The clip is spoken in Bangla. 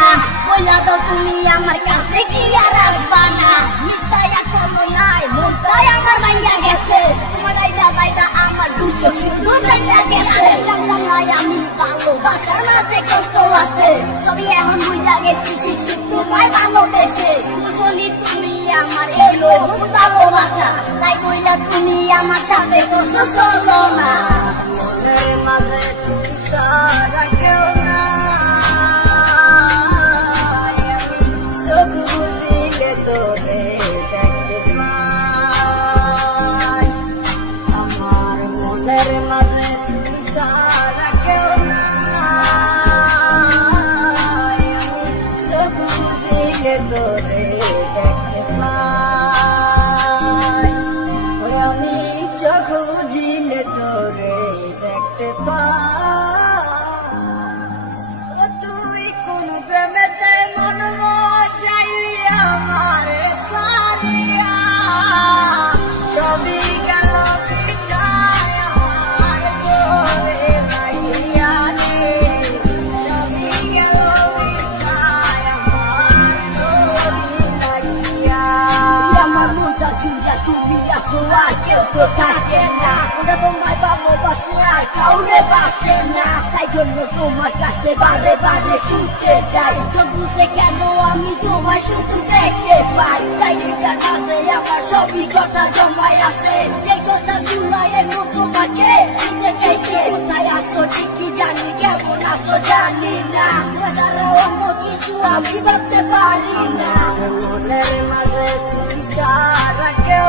না বইলা তো তুমি আমার কাছে কি আর আসবা না মিথ্যায়া চলো নাই মনটাই আমার মাইয়া গেছে তোমার আইলা বাইটা আমার দুঃখ শুধু দেখা গেছে জানলাম নাই আমি ভালোবাসার মাঝে কষ্ট আছে সবই এখন বুঝা গেছি শিখছি তোমায় ভালোবেসে বুঝলি তুমি আমার এলো ভালোবাসা তাই বইলা তুমি আমার সাথে কষ্ট চলো না মনের মাঝে চিন্তা রাখেও না সব বুঝিলে তোরে দেখতে পাই আমার মনের মাঝে চিন্তা রাখেও না সব বুঝিলে তোরে দেখতে পাই আমি চোখ বুঝিলে তোরে দেখতে পাই তুই কোন প্রেমেতে মন চাইলি আমার সারিয়া সবই গেল বিদায় আমার তোরে লাগিয়া রে সবই গেল বিদায় আমার তোরে লাগিয়া আমার মনটা চুরা তুমি আসো আর কেউ তো থাকে না ওটা তোমায় ভালোবাসে আর কাউরে বাসে না তাই জন্য তোমার কাছে বারে বারে ছুটে যাই তো বুঝতে কেন আমি তোমায় শুধু দেখতে পাই তাই নিজের কাছে আমার সবই কথা জমাই আছে যে কথা জুলাইয়ের তোমাকে দিতে চাইছে কোথায় আসো ঠিকই জানি কেমন আসো জানি না তারা অন্য কিছু আমি ভাবতে পারি না মনের মাঝে চিন্তা রাখেও